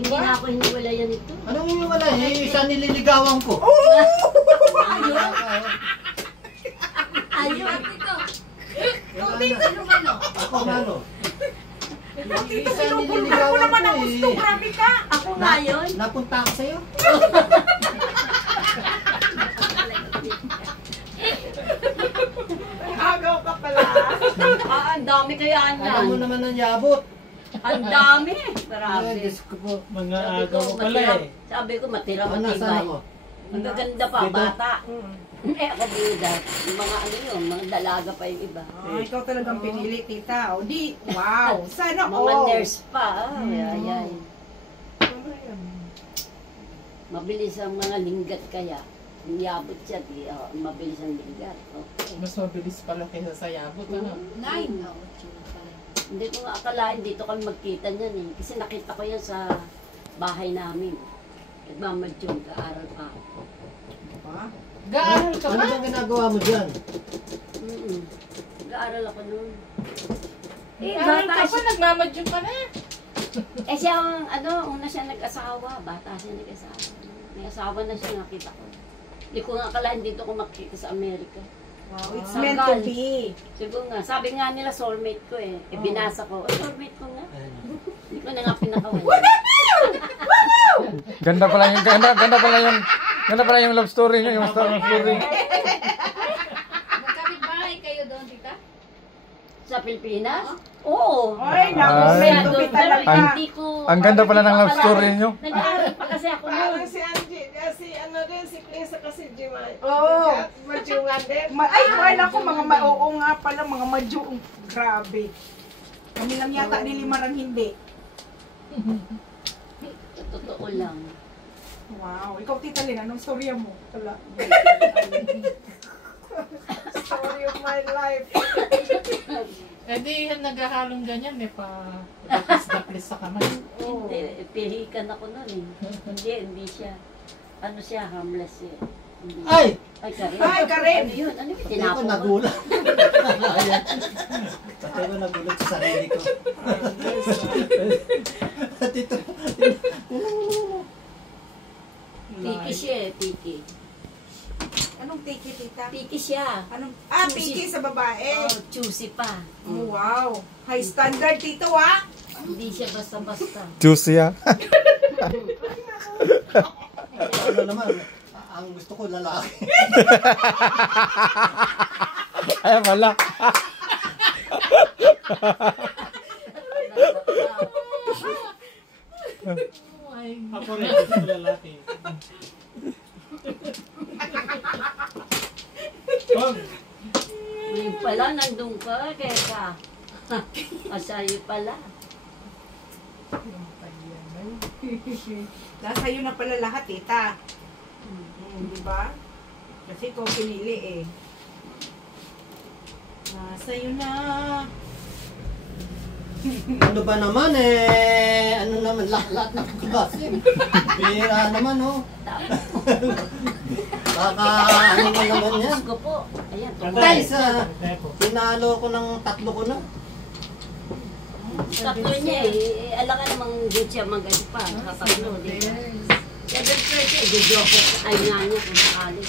Hindi na ako hiniwalayan ito. Anong hiniwala? Isa nililigawan ko. Ayun. Ayun. Tito, ano? Ako ano? Tito, pinupulgar mo naman ang gusto. Grabe ka. Ako nga yun. Napunta ako sa'yo. Agaw ka pala. Ang dami kaya yan. Alam mo naman ang yabot. Ang dami. Ay, Grabe. Diyos ko po. Mga Sabi ko, agaw mo pala matira. eh. Sabi ko, matira Nasaan matibay. ako? Ang gaganda pa, Dito? bata. Eh, ako bida. Yung mga ano yun, mga dalaga pa yung iba. Ikaw talagang pinili, tita. O di, wow. Sana Mga all. nurse pa. Ay. Mabilis ang mga linggat kaya. Niyabot siya, di, mabilis ang linggat. Okay. Mas mabilis pala kaysa sa yabot, ano? 9. Hindi ko nga akalain dito kami magkita niyan eh. Kasi nakita ko yan sa bahay namin. Nagmamadyong, kaaral pa ako. Gaaral ka Ano ba? bang ginagawa mo dyan? Nag-aaral ako noon. Eh, Gaaral bata ka pa, siya. nagmamadyong ka na. Eh siya, una siya nag-asawa. Bata siya nag-asawa. May asawa na siya, nakita ko. Hindi ko nga akalain dito ko makikita sa Amerika. Wow, it's meant to be. Siguro nga, sabi nga nila soulmate ko eh. Eh, binasa ko. Soulmate ko nga. Hindi ko na nga pinakawan. Ganda pala yung love story niyo, yung story. Magkapit bahay kayo doon, tita? Sa Pilipinas? Oo. Ay, naku, Ay. meant to be talaga. Hindi ko... Ang ganda pala ng love story niyo. Nag-aaral pa kasi ako noon. Parang si Angie, si ano din, si Prince kasi Jimay. Oo. Madyungan din. Ay, wala ko mga oo nga pala, mga madyong. Grabe. Kami lang yata ni Limarang hindi. Totoo lang. Wow. Ikaw, Tita Lynn, anong storya mo? Wala. Story of my life. Eh di naghahalong ganyan eh, daplis sa kamay. Hindi, pihikan ako noon eh. Hindi siya. Ano siya, harmless eh. Hindi. Ay! Ay, Karen. Ay, Karen! Ano yun? Ano yun? Pati ko Tinapon mo? nagulat. Pati ko nagulat sa sarili ko. Tito. Tiki siya eh, tiki. Anong tiki, Tita? Tiki siya. Anong, tiki sa babae. Oh, choosy pa. Oh, wow. High standard, Tito, ha? Hindi siya basta-basta. Juicy ah. Ano naman, ang gusto ko lalaki. Ay, wala. Ako rin, gusto ko lalaki. Oh, Ngayon pala, nandun ka, kaya asayo pala. Nasa iyo na pala lahat, Tita. Di ba? Kasi ikaw pinili eh. Nasa iyo na. Ano ba naman eh? Ano naman, lahat ng kabasim. Bira naman oh. Baka ano ba naman yan? Gusto po. Ayan, Guys, pinalo ko ng 3 ko na. tatlo niya eh. Alam ka namang good siya mag-ano pa. Kapatlo, di ba? Kaya siya, i-joke ay nga niya kung sakali.